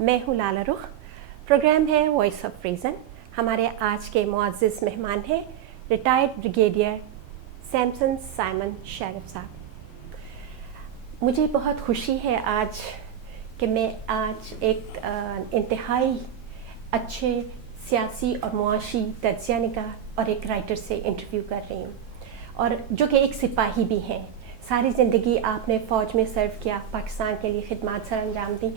میں ہوں لالا رخ. پروگرام ہے وائس آف ریزن. ہمارے آج کے معزز مہمان ہیں retired brigadier Samson Simon Sharaf صاحب. مجھے بہت خوشی ہے آج کہ میں آج ایک انتہائی اچھے سیاسی اور معاشی تجزیہ نگار اور ایک رائٹر سے انٹرویو کر رہی ہوں، اور جو کہ ایک سپاہی بھی ہیں. ساری زندگی آپ نے فوج میں سرو کیا، پاکستان کے لیے خدمات سر انجام دیں.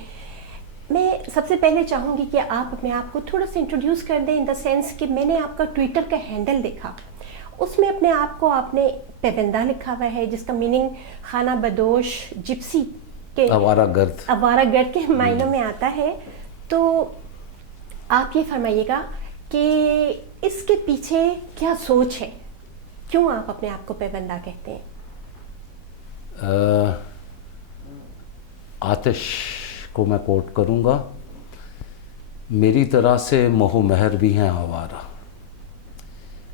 میں سب سے پہلے چاہوں گی کہ آپ اپنے آپ کو تھوڑا سا انٹروڈیوس کر دیں، ان دا سینس کہ میں نے آپ کا ٹویٹر کا ہینڈل دیکھا، اس میں اپنے آپ کو آپ نے پیوندہ لکھا ہوا ہے، جس کا میننگ خانہ بدوش جپسی کے آوارہ گرد کے معنوں میں آتا ہے. تو آپ یہ فرمائیے گا کہ اس کے پیچھے کیا سوچ ہے، کیوں آپ اپنے آپ کو پیوندہ کہتے ہیں؟ آتش کو میں کوٹ کروں گا، میری طرح سے مہ و مہر بھی ہیں آوارہ،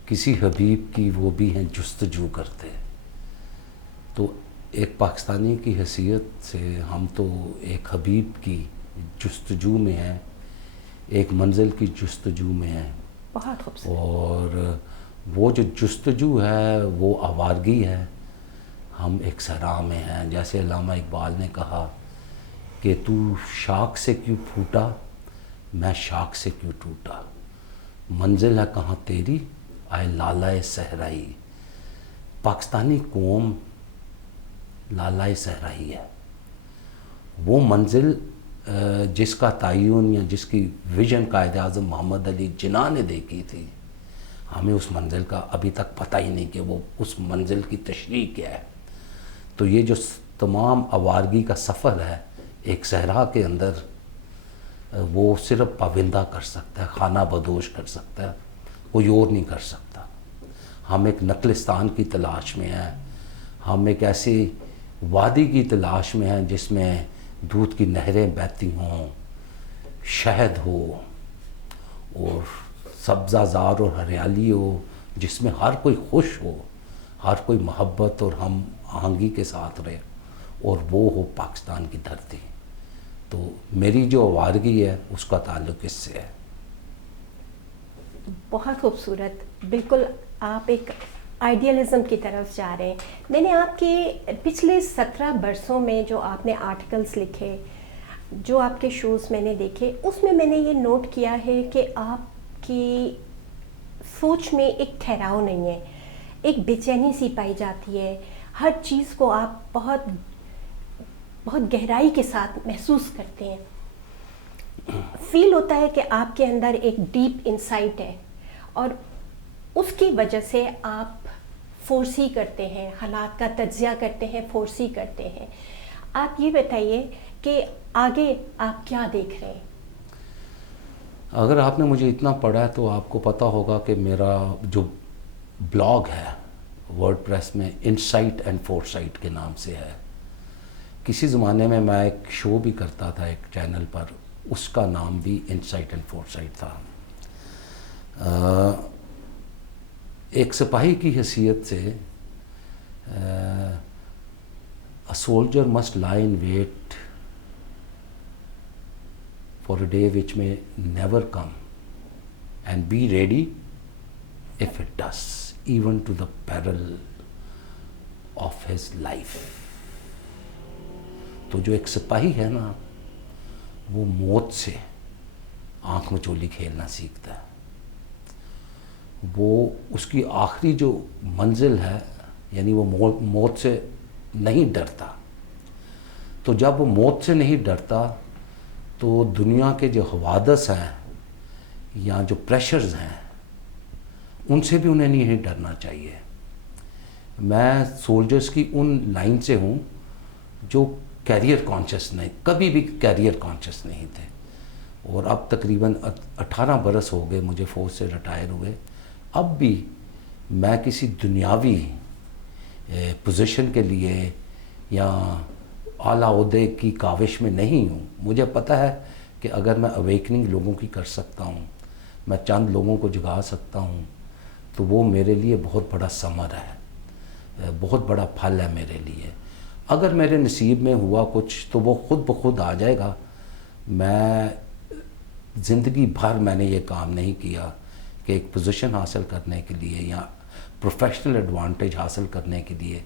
کسی حبیب کی وہ بھی ہیں جستجو کرتے. تو ایک پاکستانی کی حیثیت سے ہم تو ایک حبیب کی جستجو میں ہیں، ایک منزل کی جستجو میں ہیں. بہت خوبصورت. اور وہ جو جستجو ہے وہ آوارگی ہے. ہم ایک صحرا میں ہیں، جیسے علامہ اقبال نے کہا کہ تو شاخ سے کیوں پھوٹا، میں شاخ سے کیوں ٹوٹا، منزل ہے کہاں تیری آئے لالائے صحرائی. پاکستانی قوم لالائے صحرائی ہے. وہ منزل جس کا تعین یا جس کی ویژن قائد اعظم محمد علی جناح نے دیکھی تھی، ہمیں اس منزل کا ابھی تک پتہ ہی نہیں کہ وہ اس منزل کی تشریح کیا ہے. تو یہ جو تمام آوارگی کا سفر ہے ایک صحرا کے اندر، وہ صرف پابندہ کر سکتا ہے، خانہ بدوش کر سکتا ہے، کوئی اور نہیں کر سکتا. ہم ایک نقلستان کی تلاش میں ہیں، ہم ایک ایسی وادی کی تلاش میں ہیں جس میں دودھ کی نہریں بہتی ہوں، شہد ہو اور سبزہ زار اور ہریالی ہو، جس میں ہر کوئی خوش ہو، ہر کوئی محبت اور ہم آہنگی کے ساتھ رہے، اور وہ ہو پاکستان کی دھرتی. تو میری جو آوارگی ہے اس کا تعلق اس سے ہے. بہت خوبصورت. بالکل آپ ایک آئیڈیلزم کی طرف جا رہے ہیں. میں نے آپ کے پچھلے 17 برسوں میں جو آپ نے آرٹیکلز لکھے، جو آپ کے شوز میں نے دیکھے، اس میں نے یہ نوٹ کیا ہے کہ آپ کی سوچ میں ایک ٹھہراؤ نہیں ہے، ایک بے چینی سی پائی جاتی ہے. ہر چیز کو آپ بہت گہرائی کے ساتھ محسوس کرتے ہیں. فیل ہوتا ہے کہ آپ کے اندر ایک ڈیپ انسائٹ ہے، اور اس کی وجہ سے آپ فورسی کرتے ہیں، حالات کا تجزیہ کرتے ہیں، فورسی کرتے ہیں. آپ یہ بتائیے کہ آگے آپ کیا دیکھ رہے ہیں؟ اگر آپ نے مجھے اتنا پڑھا ہے تو آپ کو پتہ ہوگا کہ میرا جو بلاگ ہے ورڈ پریس میں انسائٹ اینڈ فورسائٹ کے نام سے ہے. کسی زمانے میں ایک شو بھی کرتا تھا ایک چینل پر، اس کا نام بھی انسائٹ اینڈ فورسائٹ تھا. ایک سپاہی کی حیثیت سے a soldier must lie in wait for a day which may never come and be ready if it does, even to the peril of his life. تو جو ایک سپاہی ہے نا، وہ موت سے آنکھ مچولی کھیلنا سیکھتا ہے. وہ اس کی آخری جو منزل ہے، یعنی وہ موت سے نہیں ڈرتا. تو جب وہ موت سے نہیں ڈرتا تو دنیا کے جو حوادث ہیں یا جو پریشرز ہیں ان سے بھی انہیں نہیں ڈرنا چاہیے. میں سولجرز کی ان لائن سے ہوں جو کیریئر کانشیس نہیں، کبھی بھی کیریئر کانشیس نہیں تھے. اور اب تقریباً 18 برس ہو گئے مجھے فوج سے ریٹائر ہوئے. اب بھی میں کسی دنیاوی پوزیشن کے لیے یا اعلیٰ عہدے کی کاوش میں نہیں ہوں. مجھے پتہ ہے کہ اگر میں اویکننگ لوگوں کی کر سکتا ہوں، میں چند لوگوں کو جگا سکتا ہوں، تو وہ میرے لیے بہت بڑا ثمر ہے، بہت بڑا پھل ہے میرے لیے. اگر میرے نصیب میں ہوا کچھ تو وہ خود بخود آ جائے گا. میں زندگی بھر میں نے یہ کام نہیں کیا کہ ایک پوزیشن حاصل کرنے کے لیے یا پروفیشنل ایڈوانٹیج حاصل کرنے کے لیے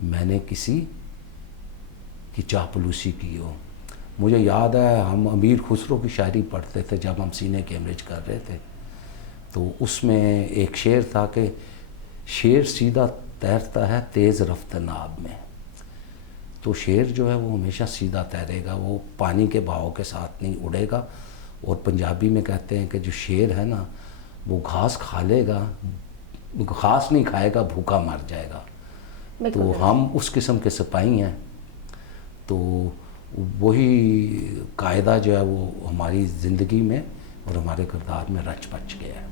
میں نے کسی کی چاپلوسی کی ہو. مجھے یاد ہے ہم امیر خسرو کی شاعری پڑھتے تھے جب ہم سینے کیمبرج کر رہے تھے, تو اس میں ایک شعر تھا کہ شیر سیدھا تیرتا ہے تیز رفتہ ناب میں. تو شیر جو ہے وہ ہمیشہ سیدھا تیرے گا, وہ پانی کے بہاؤ کے ساتھ نہیں اڑے گا. اور پنجابی میں کہتے ہیں کہ جو شیر ہے نا وہ گھاس کھا لے گا, گھاس نہیں کھائے گا, بھوکا مر جائے گا. تو ہم اس قسم کے سپاہی ہیں. تو وہی قاعدہ جو ہے وہ ہماری زندگی میں اور ہمارے کردار میں رچ بچ گیا ہے.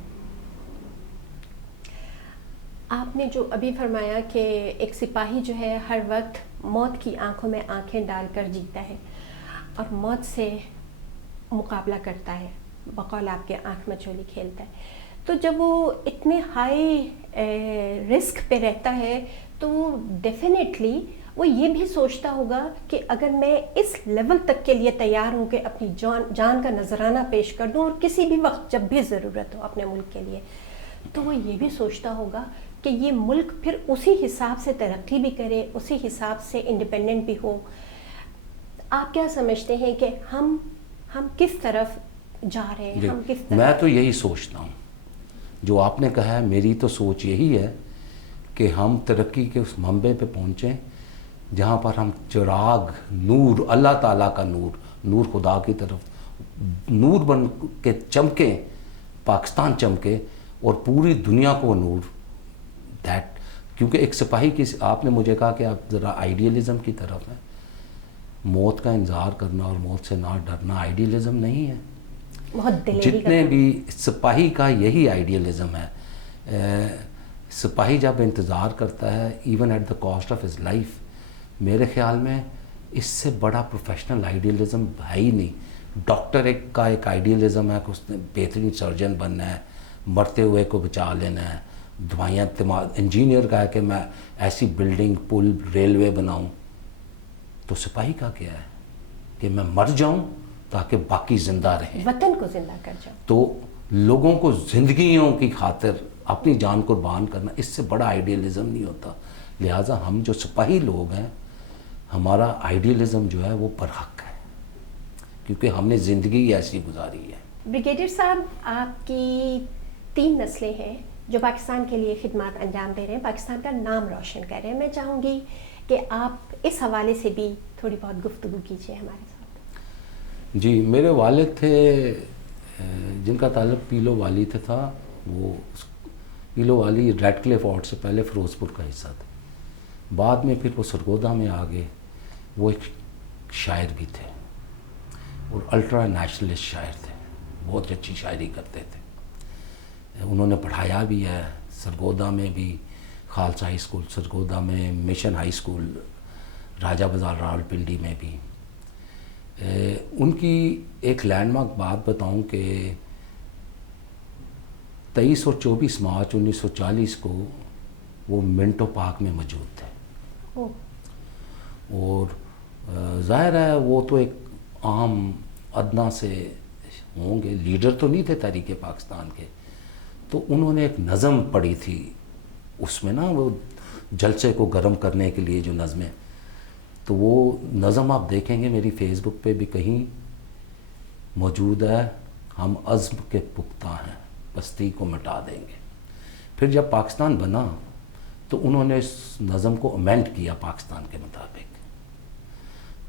آپ نے جو ابھی فرمایا کہ ایک سپاہی جو ہے ہر وقت موت کی آنکھوں میں آنکھیں ڈال کر جیتا ہے اور موت سے مقابلہ کرتا ہے, بقول آپ کے آنکھ میں چولی کھیلتا ہے. تو جب وہ اتنے ہائی رسک پہ رہتا ہے تو ڈیفینیٹلی وہ یہ بھی سوچتا ہوگا کہ اگر میں اس لیول تک کے لیے تیار ہوں کہ اپنی جان کا نذرانہ پیش کر دوں اور کسی بھی وقت جب بھی ضرورت ہو اپنے ملک کے لیے, تو وہ یہ بھی سوچتا ہوگا کہ یہ ملک پھر اسی حساب سے ترقی بھی کرے, اسی حساب سے انڈیپینڈنٹ بھی ہو. آپ کیا سمجھتے ہیں کہ ہم کس طرف جا رہے ہیں, ہم کس طرف؟ میں تو یہی سوچتا ہوں جو آپ نے کہا ہے, میری تو سوچ یہی ہے کہ ہم ترقی کے اس منبع پہ پہنچیں جہاں پر ہم چراغ نور, اللہ تعالیٰ کا نور, نور خدا کی طرف نور بن کے چمکیں, پاکستان چمکے اور پوری دنیا کو نور دیٹ. کیونکہ ایک سپاہی کی, آپ نے مجھے کہا کہ آپ ذرا آئیڈیلزم کی طرف ہیں. موت کا انتظار کرنا اور موت سے نہ ڈرنا آئیڈیلزم نہیں ہے. جتنے بھی سپاہی کا یہی آئیڈیلزم ہے. سپاہی جب انتظار کرتا ہے even at the cost of his life, میرے خیال میں اس سے بڑا پروفیشنل آئیڈیلزم ہے ہی نہیں. ڈاکٹر کا ایک آئیڈیلزم ہے کہ اس نے بہترین سرجن بننا ہے, مرتے ہوئے کو بچا لینا ہے, دوائیاں. انجینئر کا ہے کہ میں ایسی بلڈنگ, پل, ریلوے بناؤں. تو سپاہی کا کیا ہے کہ میں مر جاؤں تاکہ باقی زندہ رہیں, وطن کو زندہ کر جاؤں. تو لوگوں کو زندگیوں کی خاطر اپنی جان قربان کرنا, اس سے بڑا آئیڈیلزم نہیں ہوتا. لہٰذا ہم جو سپاہی لوگ ہیں ہمارا آئیڈیلزم جو ہے وہ برحق ہے کیونکہ ہم نے زندگی ایسی گزاری ہے. بریگیڈیئر صاحب, آپ کی 3 نسلیں ہیں جو پاکستان کے لیے خدمات انجام دے رہے ہیں, پاکستان کا نام روشن کر رہے ہیں. میں چاہوں گی کہ آپ اس حوالے سے بھی تھوڑی بہت گفتگو کیجیے ہمارے ساتھ. جی, میرے والد تھے جن کا تعلق پیلو والی سے تھا. وہ پیلو والی ریڈ کلے فورٹ سے پہلے فیروز پور کا حصہ تھا, بعد میں پھر وہ سرگودا میں آ گئے. وہ ایک شاعر بھی تھے اور الٹرا نیشنلسٹ شاعر تھے, بہت اچھی شاعری کرتے تھے. انہوں نے پڑھایا بھی ہے سرگودا میں بھی, خالصہ ہائی اسکول سرگودا میں, مشن ہائی اسکول راجہ بازار راولپنڈی میں بھی. ان کی ایک لینڈ مارک بات بتاؤں کہ 23 اور 24 مارچ 1940 کو وہ منٹو پارک میں موجود تھے. اور ظاہر ہے وہ تو ایک عام ادنا سے ہوں گے, لیڈر تو نہیں تھے تحریک پاکستان کے. تو انہوں نے ایک نظم پڑھی تھی, اس میں نا وہ جلسے کو گرم کرنے کے لیے جو نظمیں, تو وہ نظم آپ دیکھیں گے میری فیس بک پہ بھی کہیں موجود ہے. ہم عزم کے پختہ ہیں, پستی کو مٹا دیں گے. پھر جب پاکستان بنا تو انہوں نے اس نظم کو امینڈ کیا پاکستان کے مطابق.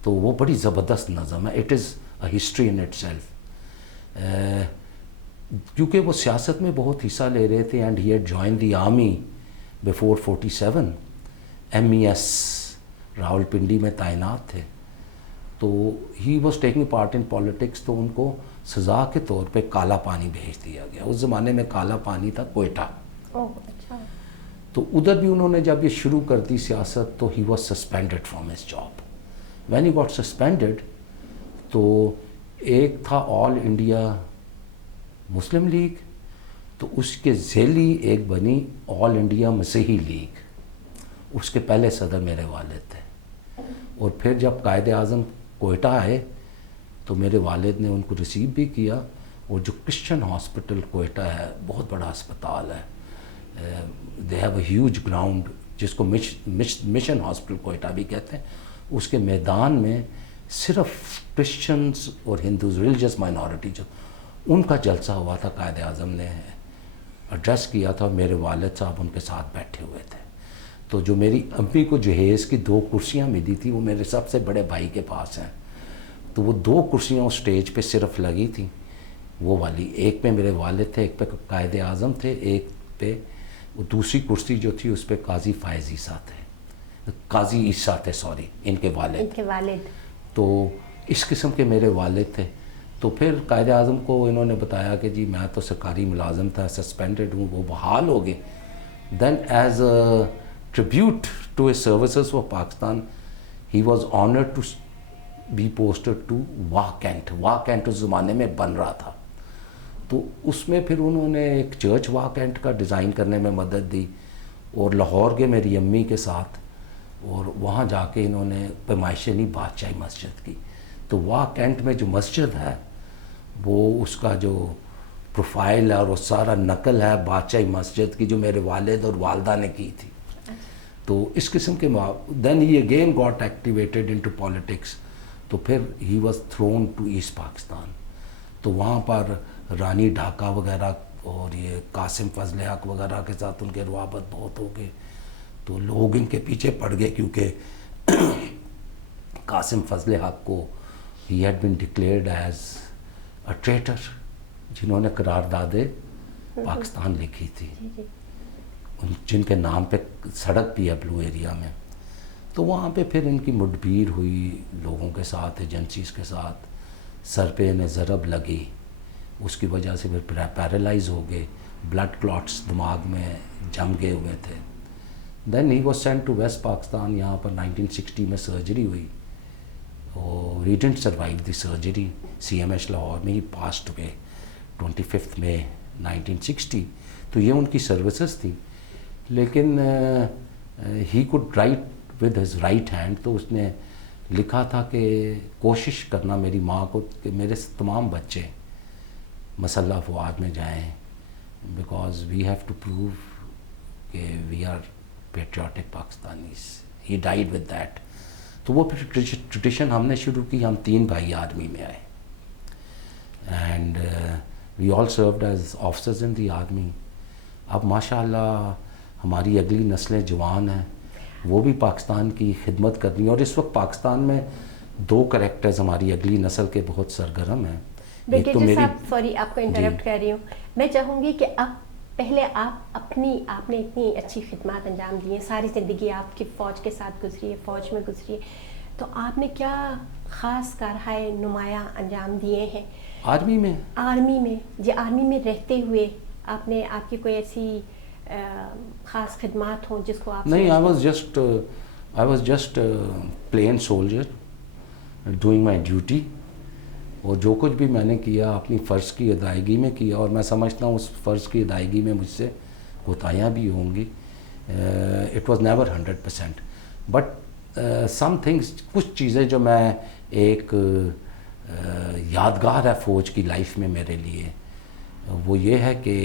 تو وہ بڑی زبردست نظم ہے. It is a history in it self. کیونکہ وہ سیاست میں بہت حصہ لے رہے تھے, and he had join the army before 47. MES Rawalpindi میں تعینات تھے. تو he was taking part in politics. تو ان کو سزا کے طور پہ کالا پانی بھیج دیا گیا. اس زمانے میں کالا پانی تھا کوئٹہ. تو ادھر بھی انہوں نے جب یہ شروع کر دی سیاست تو he was suspended from his job. When he got suspended تو ایک تھا آل انڈیا مسلم لیگ, تو اس کے ذیلی ایک بنی آل انڈیا مسیحی لیگ. اس کے پہلے صدر میرے والد تھے. اور پھر جب قائد اعظم کوئٹہ آئے تو میرے والد نے ان کو ریسیو بھی کیا, اور جو کرسچن ہاسپٹل کوئٹہ ہے بہت بڑا اسپتال ہے, they have a huge ground جس کو مشن ہاسپٹل کوئٹہ بھی کہتے ہیں, اس کے میدان میں صرف کرسچنز اور ہندوز ریلیجس مائنورٹی جو ان کا جلسہ ہوا تھا, قائد اعظم نے ایڈریس کیا تھا, میرے والد صاحب ان کے ساتھ بیٹھے ہوئے تھے. تو جو میری امی کو جہیز کی 2 کرسیاں ملی تھی وہ میرے سب سے بڑے بھائی کے پاس ہیں, تو وہ 2 کرسیاں اس اسٹیج پہ صرف لگی تھیں وہ والی, ایک پہ میرے والد تھے, ایک پہ قائد اعظم تھے, ایک پہ وہ دوسری کرسی جو تھی اس پہ قاضی فائز عیسیٰ تھے, قاضی عیسیٰ تھے سوری, ان کے والد. تو اس قسم کے میرے والد تھے. تو پھر قائد اعظم کو انہوں نے بتایا کہ جی میں تو سرکاری ملازم تھا, سسپینڈڈ ہوں, وہ بحال ہو گئے. Then as a tribute to his services for Pakistan he was honoured to be posted to Wah cantt. Wah cantt اس زمانے میں بن رہا تھا, تو اس میں پھر انہوں نے ایک چرچ واہ کینٹ کا ڈیزائن کرنے میں مدد دی, اور لاہور کے میری امی کے ساتھ, اور وہاں جا کے انہوں نے پیمائشی بادشاہی مسجد کی. تو واہ کینٹ میں جو مسجد ہے وہ اس کا جو پروفائل ہے اور وہ سارا نقل ہے بادشاہی مسجد کی جو میرے والد اور والدہ نے کی تھی. تو اس قسم کے then he again got activated into politics. تو پھر he was thrown to east Pakistan. تو وہاں پر رانی ڈھاکہ وغیرہ اور یہ قاسم فضل حق وغیرہ کے ساتھ ان کے روابط بہت ہو گئے, تو لوگ ان کے پیچھے پڑ گئے, کیونکہ قاسم فضل حق کو he had been declared as a ٹریٹر, جنہوں نے قرارداد پاکستان لکھی تھی, جن کے نام پہ سڑک بھی ہے بلو ایریا میں. تو وہاں پہ پھر ان کی مڈبھیڑ ہوئی لوگوں کے ساتھ, ایجنسیز کے ساتھ, سر پہ انہیں ضرب لگی, اس کی وجہ سے پھر پیرالائز ہو گئے, بلڈ کلاٹس دماغ میں جم گئے ہوئے تھے. Then he was sent to west Pakistan. یہاں پر 1960 میں سرجری ہوئی, اور he didn't survive the surgery. C M H Lahore میں ہی پاسڈ ہوئے 25 مئی 1960. تو یہ ان کی سروسز تھیں, لیکن he could right with his right hand. تو اس نے لکھا تھا کہ کوشش کرنا میری ماں کو کہ میرے تمام بچے مسلح افواج میں جائیں, because we have to prove کہ we are patriotic Pakistanis. He died with that. تو وہ پھر ٹریڈیشن ہم نے شروع کی, ہم 3 بھائی آرمی میں آئے, and we all served as officers in the army. اب ماشاء اللہ ہماری اگلی نسلیں جوان ہیں, وہ بھی پاکستان کی خدمت کر رہی ہیں, اور اس وقت پاکستان میں 2 کریکٹرز ہماری اگلی نسل کے بہت سرگرم ہیں. ایک تو میری, سوری آپ کو انٹرپٹ کر رہی ہوں, میں چاہوں گی کہ اب پہلے آپ نے اتنی اچھی خدمات انجام دی ہیں, ساری زندگی آپ کی فوج کے ساتھ گزری ہے, فوج میں گزری ہے, تو آپ نے کیا خاص کارہائے نمایاں انجام دیے ہیں آرمی میں؟ جی آرمی میں رہتے ہوئے آپ کی کوئی ایسی خاص خدمات ہوں جس کو آپ؟ نہیں, I was just plain soldier doing my duty, اور جو کچھ بھی میں نے کیا اپنی فرض کی ادائیگی میں کیا, اور میں سمجھتا ہوں اس فرض کی ادائیگی میں مجھ سے کوتاہیاں بھی ہوں گی. It was never 100%, but some things, کچھ چیزیں جو میں ایک یادگار ہے فوج کی لائف میں میرے لیے, وہ یہ ہے کہ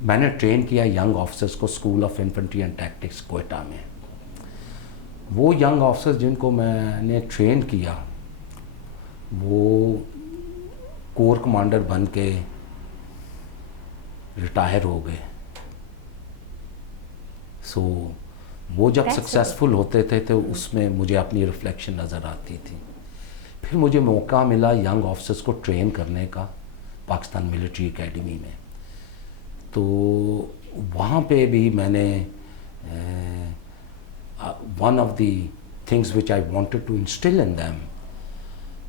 میں نے ٹرین کیا ینگ آفسرز کو school of infantry and tactics Quetta میں. وہ ینگ آفسرز جن کو میں نے ٹرین کیا وہ کور کمانڈر بن کے ریٹائر ہو گئے. سو وہ جب سکسیزفل ہوتے تھے تو اس میں مجھے اپنی ریفلیکشن نظر آتی تھی. پھر مجھے موقع ملا ینگ آفسرز کو ٹرین کرنے کا پاکستان ملٹری اکیڈمی میں. تو وہاں پہ بھی میں نے one of the things which I wanted to instil in them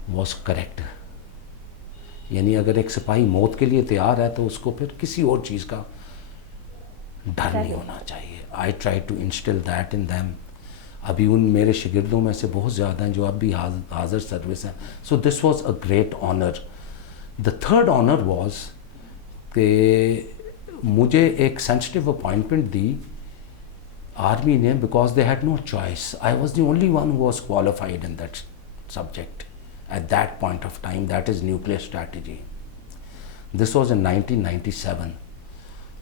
was character. یعنی اگر ایک سپاہی موت کے لیے تیار ہے تو اس کو پھر کسی اور چیز کا ڈر نہیں ہونا چاہیے. I try to instil that in them. ابھی ان میرے شاگردوں میں سے بہت زیادہ ہیں جو اب بھی حاضر سروس ہیں. So this was a great honour. The third honour was کہ مجھے ایک سینسٹیو اپوائنٹمنٹ دی آرمی نے, because they had no choice. I was the only one who was qualified in that subject at that point of time, that is nuclear strategy. This was in 1997.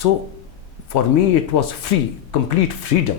So for me it was free, complete freedom.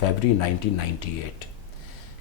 February 1998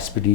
SPD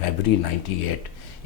February 98.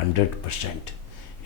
100%.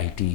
IT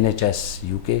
NHS UK.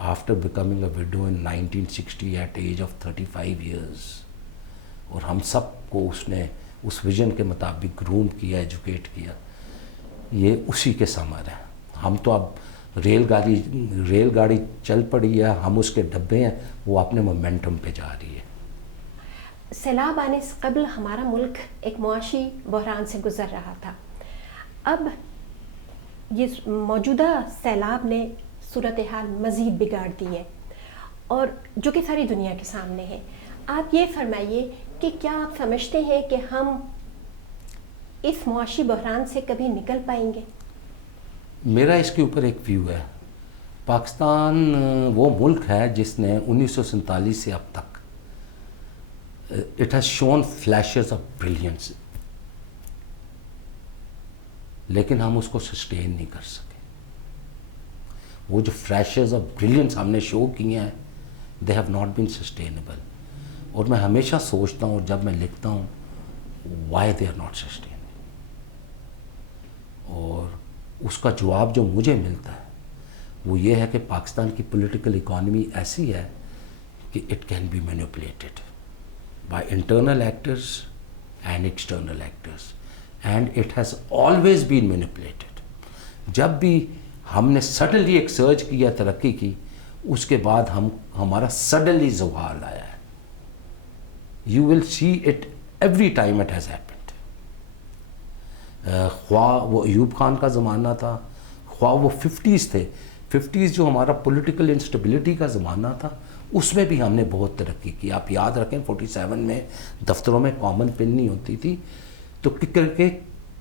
after becoming a widow in 1960 at age of 35 years. اور ہم سب کو اس نے اس vision کے مطابق groom کیا, educate کیا. یہ اسی کے ثمر ہے. ہم تو اب ریل گاڑی چل پڑی ہے, ہم اس کے ڈبے ہیں, وہ اپنے مومنٹم پہ جا رہی ہے. سیلاب آنے سے قبل ہمارا ملک ایک معاشی بحران سے گزر رہا تھا. اب یہ موجودہ سیلاب نے صورتحال مزید بگاڑ دی ہے, اور جو کہ ساری دنیا کے سامنے ہے. آپ یہ فرمائیے کہ کیا آپ سمجھتے ہیں کہ ہم اس معاشی بحران سے کبھی نکل پائیں گے؟ میرا اس کے اوپر ایک ویو ہے. پاکستان وہ ملک ہے جس نے 1947 سے اب تک it has shown flashes of brilliance, لیکن ہم اس کو سسٹین نہیں کر سکے. وہ جو فلیشز آف بریلینس ہم نے شو کیے ہیں, they have not been sustainable. اور میں ہمیشہ سوچتا ہوں, جب میں لکھتا ہوں, why they are not sustainable. اور اس کا جواب جو مجھے ملتا ہے وہ یہ ہے کہ پاکستان کی پولیٹیکل اکانومی ایسی ہے کہ it can be manipulated by internal actors and external actors, and it has always been manipulated. جب بھی ہم نے سڈنلی ایک سرچ کیا, ترقی کی, اس کے بعد ہمارا سڈنلی زوال آیا ہے. You will see it every time it has happened. خواہ وہ ایوب خان کا زمانہ تھا, خواہ وہ 50s تھے. 50s جو ہمارا پولیٹیکل انسٹیبلٹی کا زمانہ تھا, اس میں بھی ہم نے بہت ترقی کی. آپ یاد رکھیں 47 میں دفتروں میں کامن پن نہیں ہوتی تھی تو ککر کے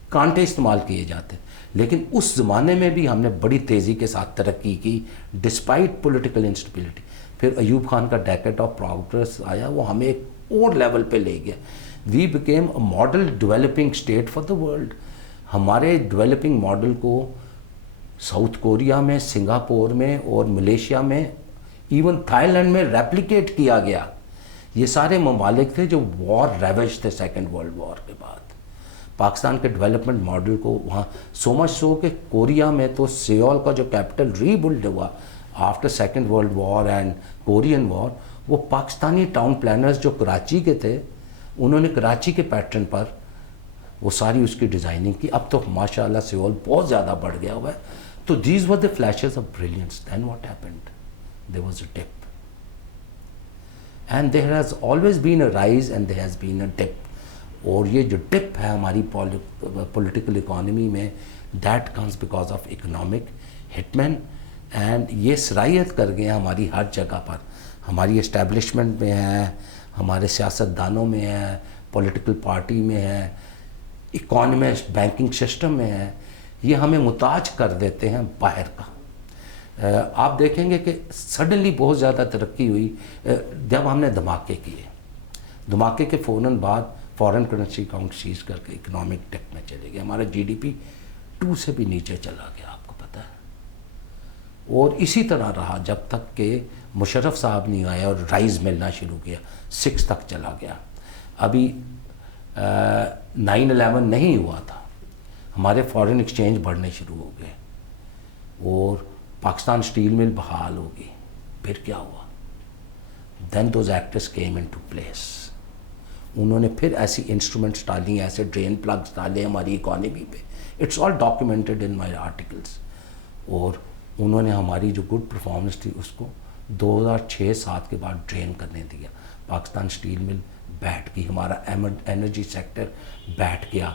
کانٹے استعمال کیے جاتے, لیکن اس زمانے میں بھی ہم نے بڑی تیزی کے ساتھ ترقی کی ڈسپائٹ پولیٹیکل انسٹیبلٹی. پھر ایوب خان کا ڈیکیڈ آف پروگریس آیا, وہ ہمیں ایک اور لیول پہ لے گیا. We became a model developing state for the world. ہمارے ڈیولپنگ ماڈل کو ساؤتھ کوریا میں, سنگاپور میں اور ملیشیا میں, ایون تھائی لینڈ میں ریپلیکیٹ کیا گیا. یہ سارے ممالک تھے جو وار ریویج تھے سیکنڈ ورلڈ وار کے بعد. پاکستان کے ڈیولپمنٹ ماڈل کو وہاں سو مچ سو کہ کوریا میں تو سیول کا جو کیپٹل ری بلڈ ہوا after second world war and Korean war, وہ پاکستانی ٹاؤن پلانرز جو کراچی کے تھے, انہوں نے کراچی کے پیٹرن پر وہ ساری اس کی ڈیزائننگ کی. اب تو ماشاءاللہ سیول بہت زیادہ بڑھ گیا ہوا ہے. تو these were the flashes of brilliance. Then what happened, there was a dip, and there has always been a rise and there has been a dip. اور یہ جو ڈپ ہے ہماری پولیٹیکل اکانومی میں, that comes because of economic hit man, اینڈ یہ صلاحیت کر گئے ہیں ہماری ہر جگہ پر. ہماری اسٹیبلشمنٹ میں ہے, ہمارے سیاستدانوں میں ہے, پولیٹیکل پارٹی میں ہے, اکانومسٹ, بینکنگ سسٹم میں ہے. یہ ہمیں محتاج کر دیتے ہیں باہر کا. آپ دیکھیں گے کہ سڈنلی بہت زیادہ ترقی ہوئی جب ہم نے دھماکے کیے. دھماکے کے فوراً بعد فارن کرنسی اکاؤنٹ سیز کر کے اکنامک ڈپ میں چلے گئے. ہمارا جی ڈی پی 2 سے بھی نیچے چلا گیا, آپ کو پتہ ہے. اور اسی طرح رہا جب تک کہ مشرف صاحب نہیں آیا اور رائز ملنا شروع کیا, 6 تک چلا گیا. ابھی 9/11 نہیں ہوا تھا, ہمارے فارن ایکسچینج بڑھنے شروع ہو گئے اور پاکستان اسٹیل مل بحال ہو گئی. پھر کیا ہوا, then those actors came into place. انہوں نے پھر ایسی انسٹرومنٹس ڈالی, ایسے ڈرین پلگس ڈالے ہماری اکانومی پہ. It's all documented in my articles. اور انہوں نے ہماری جو گڈ پرفارمنس تھی اس کو 2006-07 کے بعد ڈرین کرنے دیا. پاکستان اسٹیل مل بیٹھ گئی, ہمارا انرجی سیکٹر بیٹھ گیا.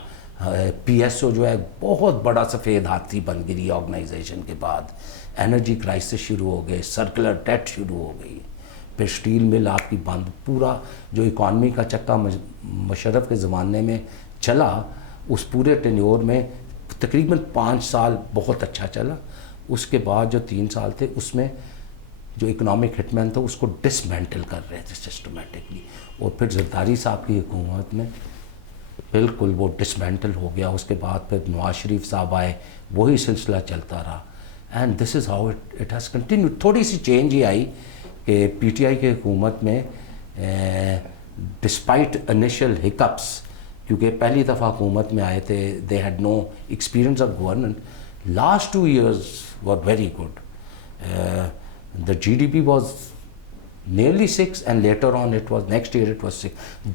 پی ایس او جو ہے بہت بڑا سفید ہاتھی بن گئی آرگنائزیشن کے بعد. انرجی کرائسس شروع ہو گئے, سرکولر ڈیٹ شروع ہو گئی. پھر اسٹیل مل آپ کی بند. پورا جو اکانومی کا چکا مشرف کے زمانے میں چلا, اس پورے ٹینیور میں تقریباً 5 سال بہت اچھا چلا. اس کے بعد جو 3 سال تھے اس میں جو اکنامک ہٹ مین تھا اس کو ڈسمینٹل کر رہے تھے سسٹمیٹکلی. اور پھر زرداری صاحب کی حکومت میں بالکل وہ ڈسمینٹل ہو گیا. اس کے بعد پھر نواز شریف صاحب آئے, وہی سلسلہ چلتا رہا. And this is how it has continued. تھوڑی سی چینج ہی آئی کہ پی ٹی آئی کی حکومت میں ڈسپائٹ انیشل ہکپس, کیونکہ پہلی دفعہ حکومت میں آئے تھے, they had no experience of governance. Last 2 years were very good. The GDP was nearly 6 and later on it was next year it was 6.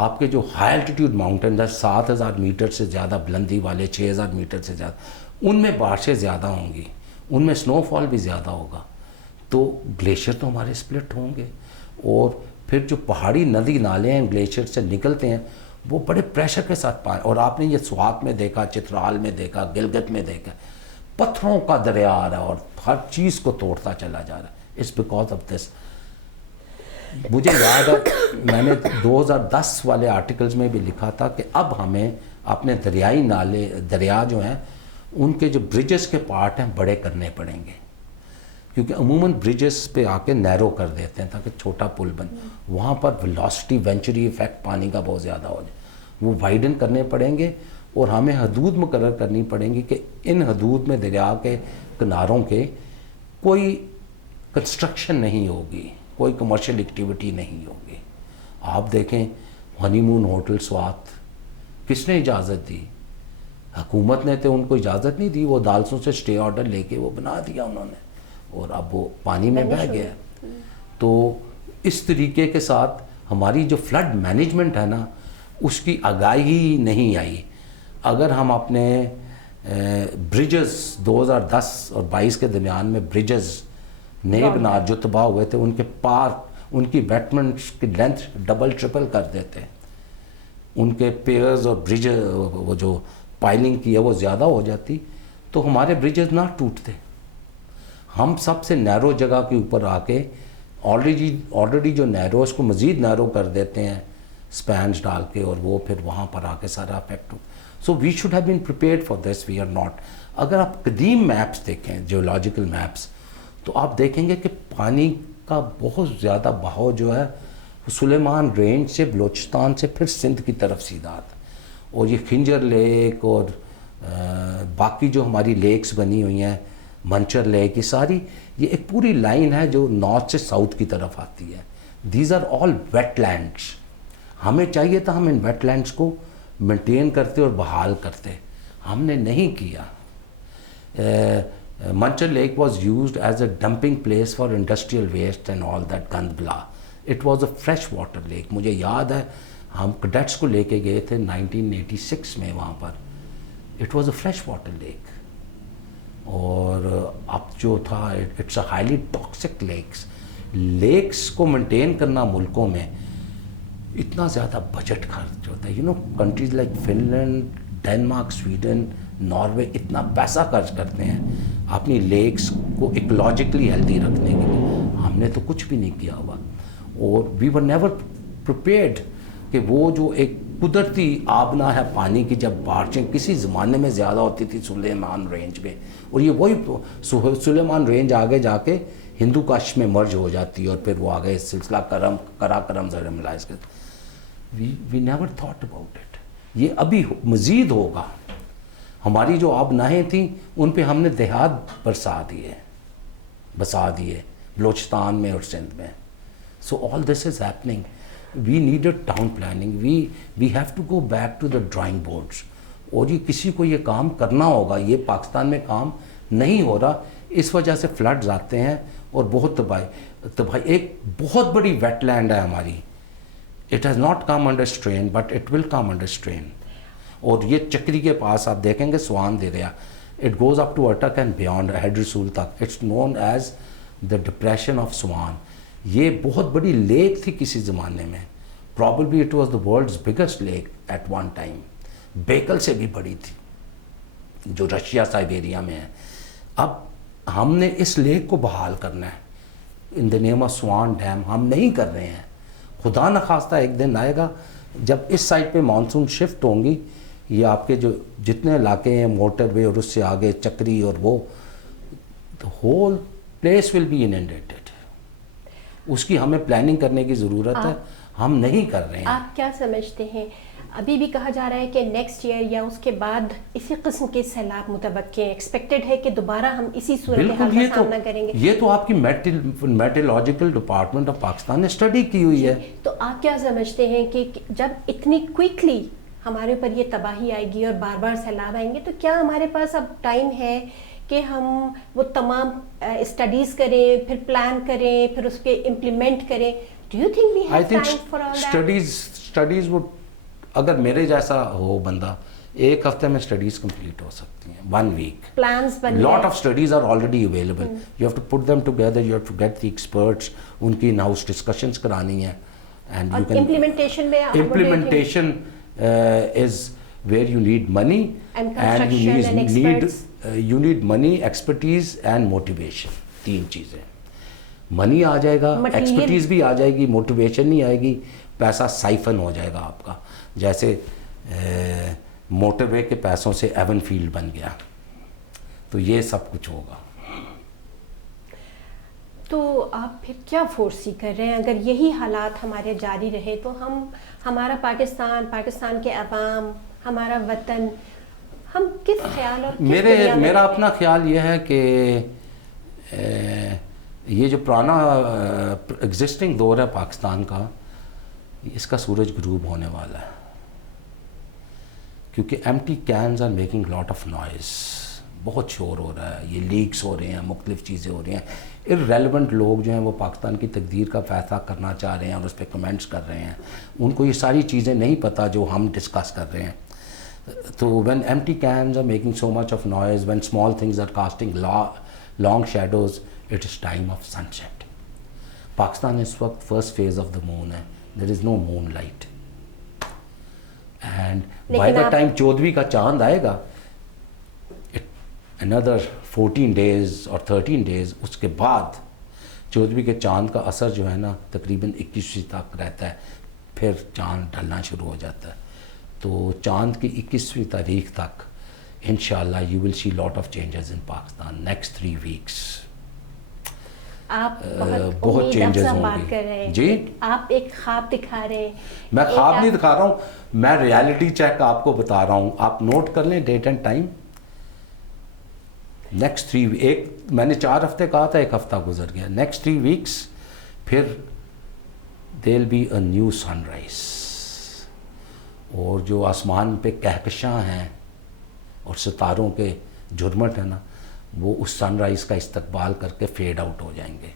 آپ کے جو ہائی الٹیٹیوڈ ماؤنٹین ہے 7,000 میٹر سے زیادہ بلندی والے 6,000 میٹر سے زیادہ، ان میں بارشیں زیادہ ہوں گی، ان میں سنو فال بھی زیادہ ہوگا، تو گلیشیئر تو ہمارے سپلٹ ہوں گے. اور پھر جو پہاڑی ندی نالے ہیں گلیشیئر سے نکلتے ہیں وہ بڑے پریشر کے ساتھ پائیں. اور آپ نے یہ سوات میں دیکھا، چترال میں دیکھا، گلگت میں دیکھا، پتھروں کا دریا آ رہا ہے اور ہر چیز کو توڑتا چلا جا رہا ہے. It's because of this. مجھے یاد ہے میں نے 2010 والے آرٹیکلز میں بھی لکھا تھا کہ اب ہمیں اپنے دریائی نالے، دریا جو ہیں ان کے جو برجز کے پارٹ ہیں بڑے کرنے پڑیں گے، کیونکہ عموماً برجز پہ آ کے نیرو کر دیتے ہیں تاکہ چھوٹا پل بن، وہاں پر ویلاسٹی وینچری ایفیکٹ پانی کا بہت زیادہ ہو جائے، وہ وائڈن کرنے پڑیں گے. اور ہمیں حدود مقرر کرنی پڑیں گی کہ ان حدود میں دریا کے کناروں کے کوئی کنسٹرکشن نہیں ہوگی، کوئی کمرشل ایکٹیویٹی نہیں ہوگی. آپ دیکھیں ہنی مون ہوٹل سوات کس نے اجازت دی؟ حکومت نے تو ان کو اجازت نہیں دی، وہ عدالتوں سے اسٹے آرڈر لے کے وہ بنا دیا انہوں نے، اور اب وہ پانی میں بہہ گیا. تو اس طریقے کے ساتھ ہماری جو فلڈ مینجمنٹ ہے نا اس کی آگاہی نہیں آئی. اگر ہم اپنے برجز 2010 اور 22 کے درمیان میں برجز نئے بنا جو تباہ ہوئے تھے، ان کے پار ان کی بیٹمنٹس کی لینتھ ڈبل ٹرپل کر دیتے، ان کے پیئرز اور برج وہ جو پائلنگ کی ہے وہ زیادہ ہو جاتی تو ہمارے برجز نہ ٹوٹتے. ہم سب سے نیرو جگہ کے اوپر آ کے آلریڈی جو نیرو اس کو مزید نیرو کر دیتے ہیں سپینز ڈال کے، اور وہ پھر وہاں پر آ کے سارا افیکٹ ہو. So we should have been prepared for this, we are not. اگر آپ قدیم میپس دیکھیں، جیولوجیکل میپس، تو آپ دیکھیں گے کہ پانی کا بہت زیادہ بہاؤ جو ہے سلیمان رینج سے بلوچستان سے پھر سندھ کی طرف سیدھا آتا ہے. اور یہ خنجر لیک اور باقی جو ہماری لیکس بنی ہوئی ہیں، منچر لیک، یہ ساری یہ ایک پوری لائن ہے جو نارتھ سے ساؤتھ کی طرف آتی ہے. These are all wetlands. ہمیں چاہیے تھا ہم ان ویٹ لینڈس کو مینٹین کرتے اور بحال کرتے، ہم نے نہیں کیا. Manchar lake was used as a dumping place for industrial waste and all that گند بلا. It was a fresh water lake. مجھے یاد ہے ہم کڈیٹس کو لے کے گئے تھے 1986 میں وہاں پر. It was a fresh water lake. اور اب جو تھا it's a highly toxic lakes. Lakes کو مینٹین کرنا ملکوں میں اتنا زیادہ بجٹ خرچ ہوتا ہے. Countries like Finland, Denmark, Sweden, Norway اتنا پیسہ خرچ کرتے ہیں اپنی لیکس کو ایکولوجیکلی ہیلدی رکھنے کے لیے. ہم نے تو کچھ بھی نہیں کیا ہوا. اور وی ور نیور پریپیئرڈ کہ وہ جو ایک قدرتی آبنا ہے پانی کی، جب بارشیں کسی زمانے میں زیادہ ہوتی تھی سلیمان رینج میں، اور یہ وہی سلیمان رینج آگے جا کے ہندو کش میں مرج ہو جاتی ہے، اور پھر وہ آگے سلسلہ کرم زرملائز کرتے. We never thought about it. یہ ابھی مزید ہوگا. ہماری جو آبنائیں تھیں ان پہ ہم نے دیہات بسا دیے بلوچستان میں اور سندھ میں. So all this is happening. We need a town planning. We have to go back to the drawing boards. اور یہ کسی کو یہ کام کرنا ہوگا. یہ پاکستان میں کام نہیں ہو رہا، اس وجہ سے فلڈز آتے ہیں اور بہت تباہی. ایک بہت بڑی ویٹ لینڈ ہے ہماری. It has not come under strain but it will come under strain. اور یہ چکری کے پاس آپ دیکھیں گے سوان دریا، it goes up to Attock and beyond head Rasul تک. It's known as the depression of Soan. یہ بہت بڑی لیک تھی کسی زمانے میں. Probably it was the world's biggest lake at one time. Baikal سے بھی بڑی تھی جو رشیا سائبیریا میں ہے. اب ہم نے اس لیک کو بحال کرنا ہے ان دا نیم آف سوان ڈیم. ہم نہیں کر رہے ہیں. خدا نخواستہ ایک دن آئے گا جب اس سائڈ پہ مانسون شفٹ ہوں گی، یہ آپ کے جو جتنے علاقے ہیں موٹر وے اور اس سے آگے چکری اور وہ whole place will be indebted. اس کی ہمیں پلاننگ کرنے کی ضرورت ہے. ہم نہیں کر رہے ہیں. آپ کیا سمجھتے ہیں؟ ابھی بھی کہا جا رہا ہے کہ نیکسٹ ایئر یا اس کے بعد اسی قسم کے سیلاب متوقع ہیں، ایکسپیکٹڈ ہے کہ دوبارہ ہم اسی صورتحال کا سامنا کریں گے. یہ تو آپ کی میٹرولوجیکل ڈپارٹمنٹ آف پاکستان نے اسٹڈی کی ہوئی ہے. تو آپ کیا سمجھتے ہیں کہ جب اتنی کوئکلی ہمارے اوپر یہ تباہی آئے گی اور بار بار سیلاب آئیں گے، تو کیا ہمارے پاس اب ٹائم ہے کہ ہم وہ تمام اسٹڈیز کریں، پھر پلان کریں، پھر اس کے امپلیمنٹ کریں؟ Do you think we have time for all that? Studies وہ اگر میرے جیسا ہو بندہ ایک ہفتے میں اسٹڈیز کمپلیٹ ہو سکتی ہیں, 1 week. پلانس بن Lot of studies are already available. You have to put them together, you have to get the experts, ان کی in-house discussions کرانی ہیں, and you can implementation میں implementation is where you need money and you need money, expertise and motivation. 3 چیزیں. منی آ جائے گا, expertise بھی آ جائے گی, motivation نہیں آئے گی, پیسہ سائفن ہو جائے گا آپ کا. جیسے موٹر وے کے پیسوں سے ایون فیلڈ بن گیا, تو یہ سب کچھ ہوگا. تو آپ پھر کیا فورسی کر رہے ہیں اگر یہی حالات ہمارے جاری رہے تو ہمارا پاکستان کے عوام, ہمارا وطن, ہم کس خیال اور میرا اپنا خیال یہ ہے کہ یہ جو پرانا ایگزسٹنگ دور ہے پاکستان کا, اس کا سورج غروب ہونے والا ہے, کیونکہ empty cans are making lot of noise. بہت شور ہو رہا ہے, یہ لیکس ہو رہے ہیں, مختلف چیزیں ہو رہی ہیں. ارریلیونٹ لوگ جو ہیں وہ پاکستان کی تقدیر کا فیصلہ کرنا چاہ رہے ہیں اور اس پہ کمنٹس کر رہے ہیں. ان کو یہ ساری چیزیں نہیں پتہ جو ہم ڈسکس کر رہے ہیں. تو when empty cans are making so much of noise, when small things are casting long shadows, it is time of sunset. Pakistan اس وقت فرسٹ فیز آف دا مون ہے. there is no moonlight. And by the time 14ویں کا چاند آئے گا, another 14 days or 13 days, اس کے بعد 14ویں کے چاند کا اثر جو ہے نا تقریباً 21ویں تک رہتا ہے, پھر چاند ڈھلنا شروع ہو جاتا ہے. تو چاند کی 21ویں تاریخ تک انشاءاللہ you will see lot of changes in Pakistan next 3 weeks. آپ بہت چینجز ہوں بات کر رہے ہیں. جی آپ ایک خواب دکھا رہے ہیں. میں خواب نہیں دکھا رہا ہوں, میں ریالٹی چیک آپ کو بتا رہا ہوں. آپ نوٹ کر لیں ڈیٹ اینڈ ٹائم. نیکسٹ 3 ایک میں نے 4 ہفتے کہا تھا, 1 ہفتہ گزر گیا. نیکسٹ 3 weeks پھر there will be a new sunrise. اور جو آسمان پہ کہکشاں ہیں اور ستاروں کے جھرمٹ ہیں نا, وہ اس سن رائز کا استقبال کر کے فیڈ آؤٹ ہو جائیں گے.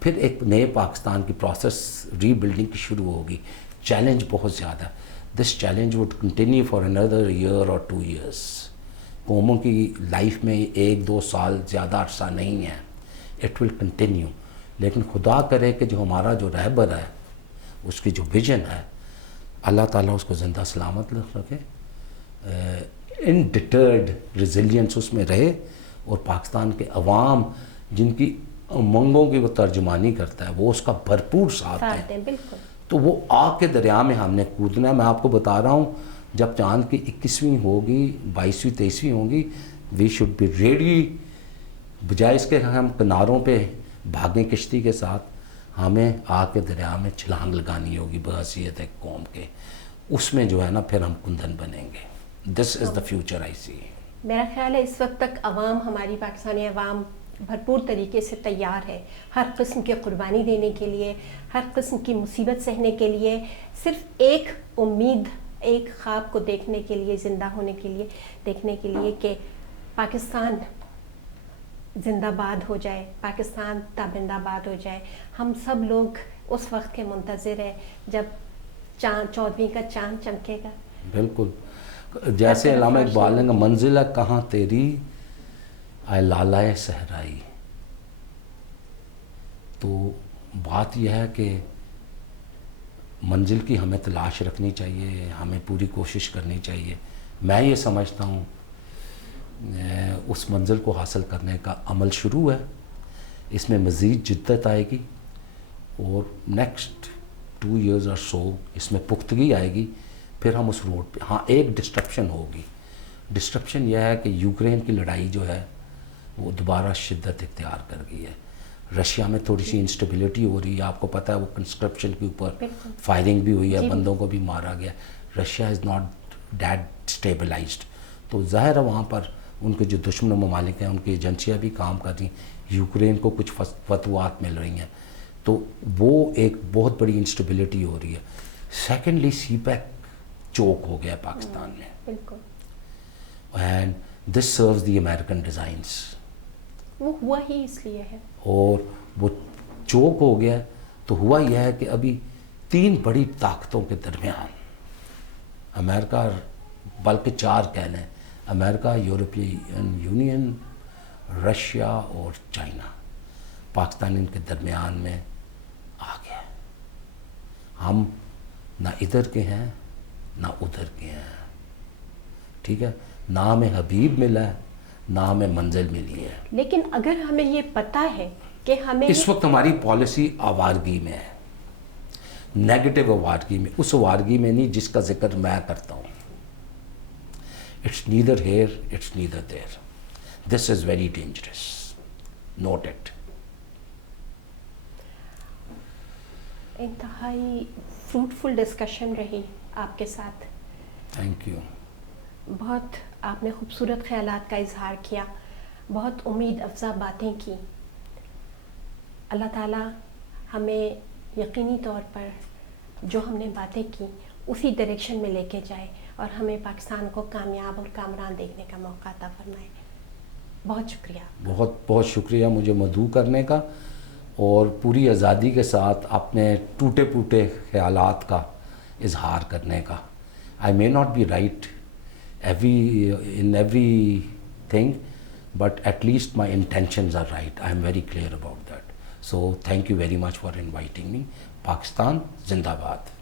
پھر ایک نئے پاکستان کی پروسیس ری بلڈنگ کی شروع ہوگی. چیلنج بہت زیادہ. This challenge would continue for another year or 2 years. قوموں کی لائف میں 1-2 سال زیادہ عرصہ نہیں ہے. It will continue. لیکن خدا کرے کہ جو ہمارا جو رہبر ہے, اس کی جو ویژن ہے, اللہ تعالیٰ اس کو زندہ سلامت رکھے, انڈیٹرڈ ریزیلینس اس میں رہے, اور پاکستان کے عوام جن کی امنگوں کی وہ ترجمانی کرتا ہے, وہ اس کا بھرپور ساتھ ہے. تو وہ آگ کے دریا میں ہم نے کودنا ہے. میں آپ کو بتا رہا ہوں, جب چاند کی 21ویں ہوگی, 22ویں 23ویں ہوگی, وی شوڈ بی ریڈی. بجائے اس کے ہم کناروں پہ بھاگیں کشتی کے ساتھ, ہمیں آگ کے دریا میں چھلانگ لگانی ہوگی بحیثیت ایک قوم کے. اس میں جو ہے نا پھر ہم کندن بنیں گے. دس از دا فیوچر آئی سی. میرا خیال ہے اس وقت تک عوام, ہماری پاکستانی عوام بھرپور طریقے سے تیار ہے ہر قسم کی قربانی دینے کے لیے, ہر قسم کی مصیبت سہنے کے لیے. صرف ایک امید, ایک خواب کو دیکھنے کے لیے, زندہ ہونے کے لیے, دیکھنے کے لیے کہ پاکستان زندہ باد ہو جائے, پاکستان تابندہ باد ہو جائے. ہم سب لوگ اس وقت کے منتظر ہیں جب 14ویں کا چاند چمکے گا. بالکل. جیسے علامہ اقبال نے کہا, منزل ہے کہاں تیری اے لالائے صحرائی. تو بات یہ ہے کہ منزل کی ہمیں تلاش رکھنی چاہیے, ہمیں پوری کوشش کرنی چاہیے. میں یہ سمجھتا ہوں اس منزل کو حاصل کرنے کا عمل شروع ہے. اس میں مزید جدت آئے گی, اور نیکسٹ 2 years or so اس میں پختگی آئے گی. پھر ہم اس روڈ پہ, ہاں ایک ڈسٹرپشن ہوگی. ڈسٹرپشن یہ ہے کہ یوکرین کی لڑائی جو ہے وہ دوبارہ شدت اختیار کر گئی ہے. رشیا میں تھوڑی سی انسٹیبلٹی ہو رہی ہے. آپ کو پتہ ہے وہ کنسٹرکشن کے اوپر فائرنگ بھی ہوئی ہے, بندوں کو بھی مارا گیا. Russia is not that stabilized. تو ظاہر ہے وہاں پر ان کے جو دشمن ممالک ہیں ان کی ایجنسیاں بھی کام کر رہی ہیں. یوکرین کو کچھ فتوحات مل رہی ہیں, تو وہ ایک بہت بڑی انسٹیبلٹی ہو رہی ہے. سیکنڈلی سی پیک چوک ہو گیا پاکستان میں, and this serves the American designs. وہ ہوا ہی اس لیے ہے, اور وہ چوک ہو گیا. تو ہوا یہ ہے کہ ابھی 3 بڑی طاقتوں کے درمیان امریکہ، بلکہ 4 کہہ لیں، امریکہ، یورپین یونین، رشیا اور چائنا، پاکستان ان کے درمیان میں آ گیا۔ ہم نہ ادھر کے ہیں نہ ادھر کے ہیں، ٹھیک ہے، نہ ہمیں حبیب ملا ہے نہ ہمیں منزل ملی ہے۔ لیکن اگر ہمیں یہ پتہ ہے کہ ہمیں اس وقت ہماری پالیسی آوارگی میں ہے، نیگیٹو آوارگی میں، اس آوارگی میں نہیں جس کا ذکر میں کرتا ہوں۔ It's neither here it's neither there, this is very dangerous, note it. انتہائی فروٹفل ڈسکشن رہی آپ کے ساتھ، تھینک یو۔ بہت آپ نے خوبصورت خیالات کا اظہار کیا، بہت امید افزا باتیں کی۔ اللہ تعالیٰ ہمیں یقینی طور پر جو ہم نے باتیں کی اسی ڈائریکشن میں لے کے جائے اور ہمیں پاکستان کو کامیاب اور کامران دیکھنے کا موقع عطا فرمائے۔ بہت شکریہ۔ بہت بہت شکریہ مجھے مدعو کرنے کا اور پوری آزادی کے ساتھ اپنے ٹوٹے پھوٹے خیالات کا اظہار کرنے کا۔ I may not be right in everything, but at least my intentions are right. I am very clear about that. So thank you very much for inviting me. Pakistan Zindabad.